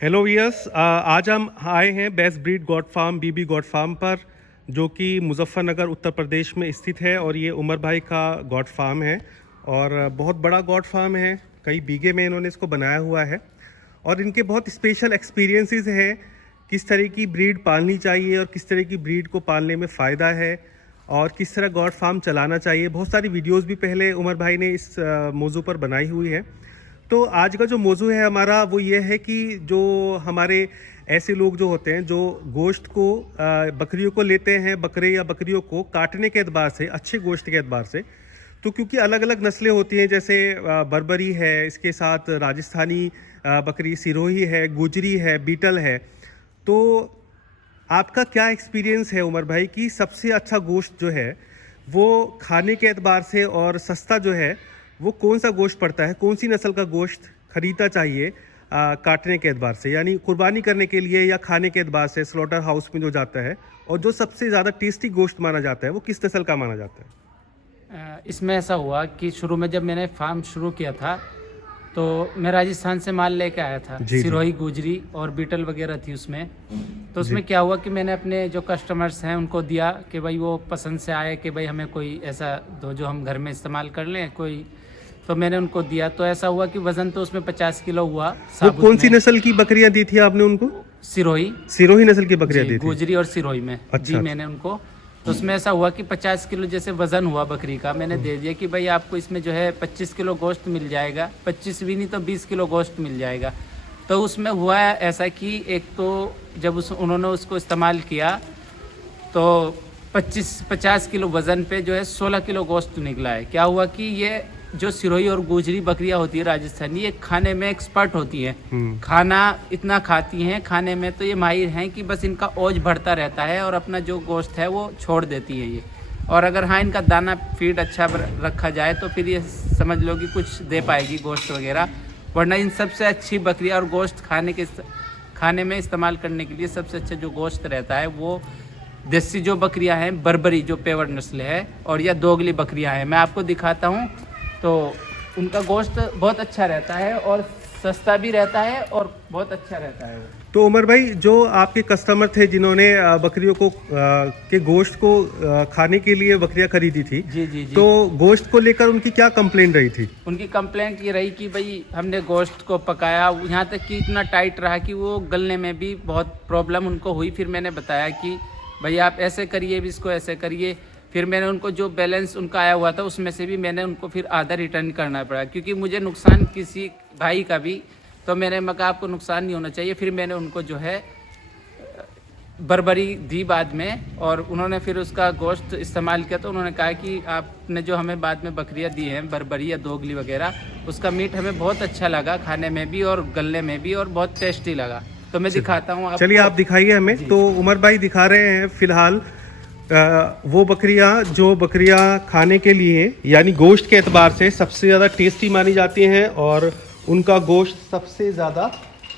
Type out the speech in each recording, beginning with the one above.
Hello wears, आज हम आए हैं बेस्ट ब्रीड गॉड फार्म बीबी गॉड फार्म पर, जो कि मुजफ्फरनगर उत्तर प्रदेश में स्थित है। और ये उमर भाई का गॉड फार्म है और बहुत बड़ा गॉड फार्म है। कई बीघे में इन्होंने इसको बनाया हुआ है और इनके बहुत स्पेशल एक्सपीरियंसेस हैं किस तरह की ब्रीड पालनी चाहिए और किस तरह की ब्रीड को पालने में फ़ायदा है और किस तरह गॉड फार्म चलाना चाहिए। बहुत सारी वीडियोस भी पहले उमर भाई ने इस मौजू पर बनाई हुई है। तो आज का जो मौजू है हमारा वो ये है कि जो हमारे ऐसे लोग जो होते हैं जो गोश्त को बकरियों को लेते हैं, बकरे या बकरियों को काटने के एतबार से, अच्छे गोश्त के एतबार से, तो क्योंकि अलग अलग नस्लें होती हैं, जैसे बर्बरी है, इसके साथ राजस्थानी बकरी सिरोही है, गुजरी है, बीटल है। तो आपका क्या एक्सपीरियंस है उमर भाई कि सबसे अच्छा गोश्त जो है वो खाने के एतबार से और सस्ता जो है वो कौन सा गोश्त पड़ता है, कौन सी नस्ल का गोश्त खरीदना चाहिए काटने के एतबार से, यानी कुर्बानी करने के लिए या खाने के एतबार से स्लॉटर हाउस में जो जाता है, और जो सबसे ज़्यादा टेस्टी गोश्त माना जाता है वो किस नस्ल का माना जाता है? इसमें ऐसा हुआ कि शुरू में जब मैंने फार्म शुरू किया था तो मैं राजस्थान से माल लेके आया था। जी। सिरोही, गुजरी और बीटल वगैरह थी उसमें। तो उसमें जी। क्या हुआ कि मैंने अपने जो कस्टमर्स हैं उनको दिया कि भाई वो पसंद से आए कि भाई हमें कोई ऐसा दो जो हम घर में इस्तेमाल कर लें कोई। तो मैंने उनको दिया तो ऐसा हुआ कि वजन तो उसमें 50 किलो हुआ। वो कौन सी में नस्ल की बकरियां दी थी आपने उनको? सिरोही, सिरोही नस्ल की बकरियां दी थी। गुजरी और सिरोही में अच्छा। मैंने उनको। तो उसमें ऐसा हुआ कि 50 किलो जैसे वजन हुआ बकरी का, मैंने दे दिया कि भाई आपको इसमें जो है 25 किलो गोश्त मिल जाएगा, 25 भी नहीं तो 20 किलो गोश्त मिल जाएगा। तो उसमें हुआ ऐसा कि एक तो जब उन्होंने उसको इस्तेमाल किया तो 50 किलो वज़न पे जो है 16 किलो गोश्त निकला है। क्या हुआ कि ये जो सिरोही और गुजरी बकरियां होती है राजस्थानी, ये खाने में एक्सपर्ट होती हैं। खाना इतना खाती हैं, खाने में तो ये माहिर हैं कि बस इनका ओज बढ़ता रहता है और अपना जो गोश्त है वो छोड़ देती है ये। और अगर हाँ इनका दाना फीड अच्छा रखा जाए तो फिर ये समझ लो कि कुछ दे पाएगी गोश्त वगैरह। वरना इन सबसे अच्छी बकरियाँ और गोश्त खाने में इस्तेमाल करने के लिए सबसे अच्छा जो गोश्त रहता है वो देसी जो बकरियां हैं, बर्बरी जो पेवर नस्ल है, और या दोगली बकरियां हैं। मैं आपको दिखाता हूं। तो उनका गोश्त बहुत अच्छा रहता है और सस्ता भी रहता है और बहुत अच्छा रहता है वो। तो उमर भाई, जो आपके कस्टमर थे जिन्होंने बकरियों को के गोश्त को खाने के लिए बकरियां खरीदी थी, जी जी जी। तो गोश्त को लेकर उनकी क्या कंप्लेंट रही थी? उनकी कंप्लेंट ये रही कि भाई हमने गोश्त को पकाया, यहाँ तक कि इतना टाइट रहा कि वो गलने में भी बहुत प्रॉब्लम उनको हुई। फिर मैंने बताया कि भाई आप ऐसे करिए, भी इसको ऐसे करिए। फिर मैंने उनको जो बैलेंस उनका आया हुआ था उसमें से भी मैंने उनको फिर आधा रिटर्न करना पड़ा, क्योंकि मुझे नुकसान किसी भाई का भी, तो मैंने कहा आपको नुकसान नहीं होना चाहिए। फिर मैंने उनको जो है बर्बरी दी बाद में, और उन्होंने फिर उसका गोश्त इस्तेमाल किया। तो उन्होंने कहा कि आपने जो हमें बाद में बकरियां दी हैं, बर्बरी या दोगली वगैरह, उसका मीट हमें बहुत अच्छा लगा खाने में भी और गलने में भी, और बहुत टेस्टी लगा। तो मैं दिखाता हूँ आपको। चलिए आप दिखाइए हमें। तो उमर भाई दिखा रहे हैं फिलहाल वो बकरियां खाने के लिए यानी गोश्त के एतबार से सबसे ज़्यादा टेस्टी मानी जाती हैं और उनका गोश्त सबसे ज़्यादा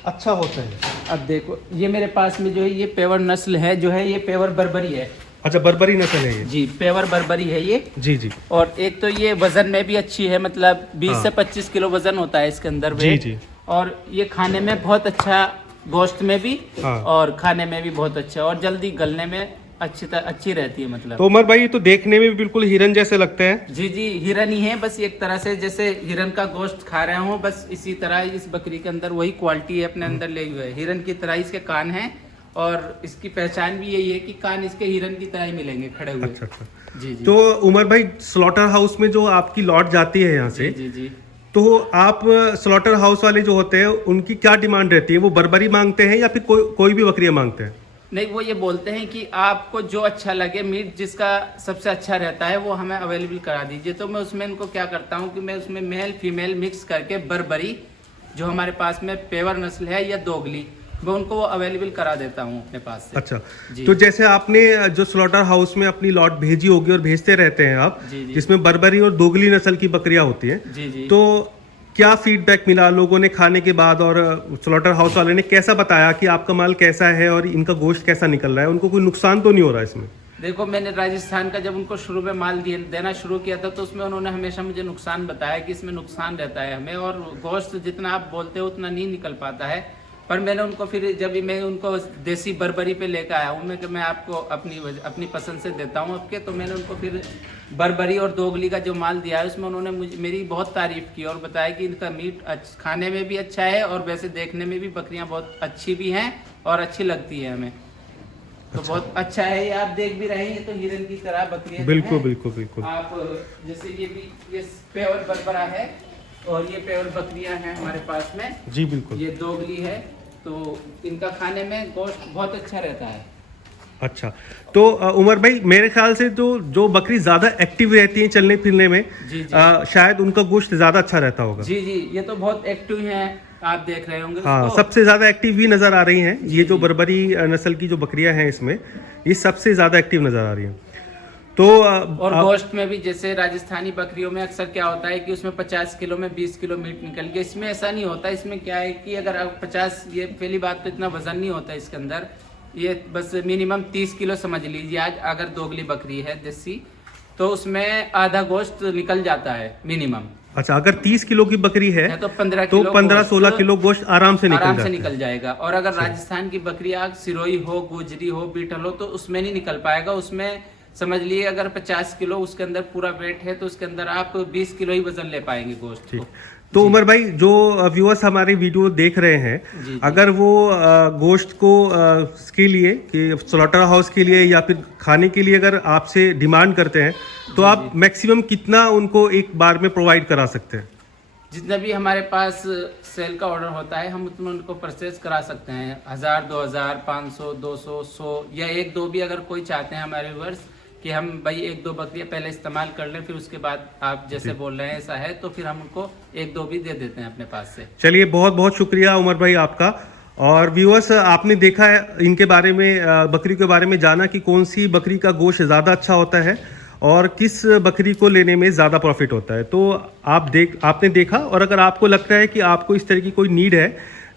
अच्छा होता है। अब देखो ये मेरे पास में जो है ये पेवर नस्ल है, जो है ये पेवर बर्बरी है। अच्छा, बर्बरी नस्ल है ये? जी, पेवर बर्बरी है ये। जी जी। और एक तो ये वजन में भी अच्छी है, मतलब 20 हाँ। से 25 किलो वजन होता है इसके अंदर जी वेट। जी। और ये खाने में बहुत अच्छा, गोश्त में भी हाँ। और खाने में भी बहुत अच्छा, और जल्दी गलने में अच्छी रहती है मतलब। तो उमर भाई ये तो देखने में भी बिल्कुल हिरन जैसे लगते हैं। जी जी, हिरन ही है, बस एक तरह से जैसे हिरन का गोश्त खा रहे हो, बस इसी तरह इस बकरी के अंदर वही क्वालिटी है अपने अंदर ले हुए है। हिरन की तरह इसके कान हैं और इसकी पहचान भी यही है कि कान इसके हिरन की तरह ही मिलेंगे खड़े हुए। अच्छा अच्छा। जी जी। तो उमर भाई, स्लॉटर हाउस में जो आपकी लॉट जाती है यहाँ से, जी जी। तो आप स्लॉटर हाउस वाले जो होते हैं उनकी क्या डिमांड रहती है? वो बर्बरी मांगते हैं या फिर कोई भी बकरियां मांगते हैं? नहीं, वो ये बोलते हैं कि आपको जो अच्छा लगे, मीट जिसका सबसे अच्छा रहता है वो हमें अवेलेबल करा दीजिए। तो मैं उसमें इनको क्या करता हूँ कि मैं उसमें मेल फीमेल मिक्स करके बर्बरी जो हमारे पास में पेवर नस्ल है या दोगली, मैं उनको अवेलेबल करा देता हूँ अपने पास से। अच्छा। जी। तो जैसे आपने जो स्लॉटर हाउस में अपनी लॉट भेजी होगी और भेजते रहते हैं आप, जी जी। जिसमें बर्बरी और दोगली नस्ल की बकरियां होती हैं, जी जी। तो क्या फीडबैक मिला लोगों ने खाने के बाद, और स्लॉटर हाउस वाले ने कैसा बताया कि आपका माल कैसा है और इनका गोश्त कैसा निकल रहा है? उनको कोई नुकसान तो नहीं हो रहा है इसमें? देखो, मैंने राजस्थान का जब उनको शुरू में माल देना शुरू किया था तो उसमें उन्होंने हमेशा मुझे नुकसान बताया कि इसमें नुकसान रहता है हमें, और गोश्त जितना आप बोलते हो उतना नहीं निकल पाता है। पर मैंने उनको फिर जब भी मैं उनको देसी बर्बरी पे लेकर आया हूँ मैं आपको अपनी पसंद से देता हूँ आपके, तो मैंने उनको फिर बर्बरी और दोगली का जो माल दिया है उसमें उन्होंने मेरी बहुत तारीफ़ की और बताया कि इनका मीट खाने में भी अच्छा है और वैसे देखने में भी बकरियाँ बहुत अच्छी भी हैं और अच्छी लगती है हमें। तो बहुत अच्छा है, ये आप देख भी रहे हैं, ये तो हिरन की तरह बकरियाँ बिल्कुल बिल्कुल बिल्कुल। आप जैसे ये प्योर बर्बरा है और ये प्योर बकरियां हैं हमारे पास में जी बिल्कुल। ये दोगली है, तो इनका खाने में गोश्त बहुत अच्छा रहता है। अच्छा, तो उमर भाई मेरे ख्याल से तो जो बकरी ज़्यादा एक्टिव रहती है चलने फिरने में, जी शायद उनका गोश्त ज़्यादा अच्छा रहता होगा। जी जी, ये तो बहुत एक्टिव हैं, आप देख रहे होंगे। हाँ, सबसे ज़्यादा एक्टिव भी नज़र आ रही हैं ये जो बर्बरी नस्ल की जो बकरियां हैं इसमें, ये सबसे ज़्यादा एक्टिव नज़र आ रही हैं। तो और गोश्त में भी जैसे राजस्थानी बकरियों में अक्सर क्या होता है कि उसमें 50 किलो में 20 किलो मीट निकल गया, इसमें ऐसा नहीं होता। इसमें क्या है कि अगर आप 50, ये पहली बात तो इतना वजन नहीं होता इसके अंदर, ये बस मिनिमम 30 किलो समझ लीजिए। आज अगर दोगली बकरी है देसी तो उसमें आधा गोश्त निकल जाता है मिनिमम। अच्छा, अगर 30 किलो की बकरी है तो 15-16 किलो गोश्त आराम से निकल जाएगा। और अगर राजस्थान की बकरी सिरोही हो, गुजरी हो, बीटल हो तो उसमें नहीं निकल पाएगा। उसमें समझ लिए अगर 50 किलो उसके अंदर पूरा वेट है तो उसके अंदर आप 20 किलो ही वजन ले पाएंगे गोश्त को। तो उमर भाई, जो व्यूअर्स हमारे वीडियो देख रहे हैं, अगर वो गोश्त को के लिए कि स्लॉटर हाउस के लिए या फिर खाने के लिए अगर आपसे डिमांड करते हैं तो आप मैक्सिमम कितना उनको एक बार में प्रोवाइड करा सकते हैं? जितना भी हमारे पास सेल का ऑर्डर होता है हम उतना उनको परचेज करा सकते हैं। 1000, 2000, 500, 200, 100 या 1-2 भी अगर कोई चाहते हैं हमारे व्यूअर्स कि हम भाई 1-2 बकरियां पहले इस्तेमाल कर लें, फिर उसके बाद आप जैसे बोल रहे हैं ऐसा है तो फिर हम उनको 1-2 भी दे देते हैं अपने पास से। चलिए, बहुत बहुत शुक्रिया उमर भाई आपका। और व्यूअर्स, आपने देखा है इनके बारे में, बकरी के बारे में जाना कि कौन सी बकरी का गोश्त ज़्यादा अच्छा होता है और किस बकरी को लेने में ज़्यादा प्रॉफिट होता है। तो आपने देखा, और अगर आपको लगता है कि आपको इस तरह की कोई नीड है,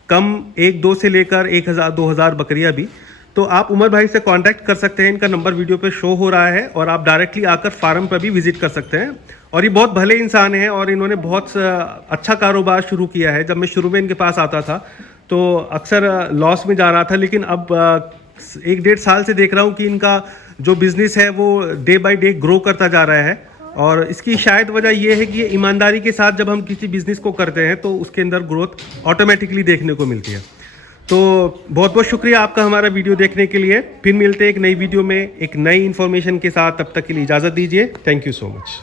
कम 1-2 से लेकर 1000-2000 बकरियां भी, तो आप उमर भाई से कांटेक्ट कर सकते हैं। इनका नंबर वीडियो पे शो हो रहा है और आप डायरेक्टली आकर फार्म पर भी विजिट कर सकते हैं। और ये बहुत भले इंसान हैं और इन्होंने बहुत अच्छा कारोबार शुरू किया है। जब मैं शुरू में इनके पास आता था तो अक्सर लॉस में जा रहा था, लेकिन अब 1-1.5 साल से देख रहा हूँ कि इनका जो बिजनेस है वो डे बाय डे ग्रो करता जा रहा है। और इसकी शायद वजह यह है कि ये ईमानदारी के साथ जब हम किसी बिजनेस को करते हैं तो उसके अंदर ग्रोथ ऑटोमेटिकली देखने को मिलती है। तो बहुत बहुत शुक्रिया आपका हमारा वीडियो देखने के लिए। फिर मिलते हैं एक नई वीडियो में एक नई इन्फॉर्मेशन के साथ। तब तक के लिए इजाज़त दीजिए। Thank you so much.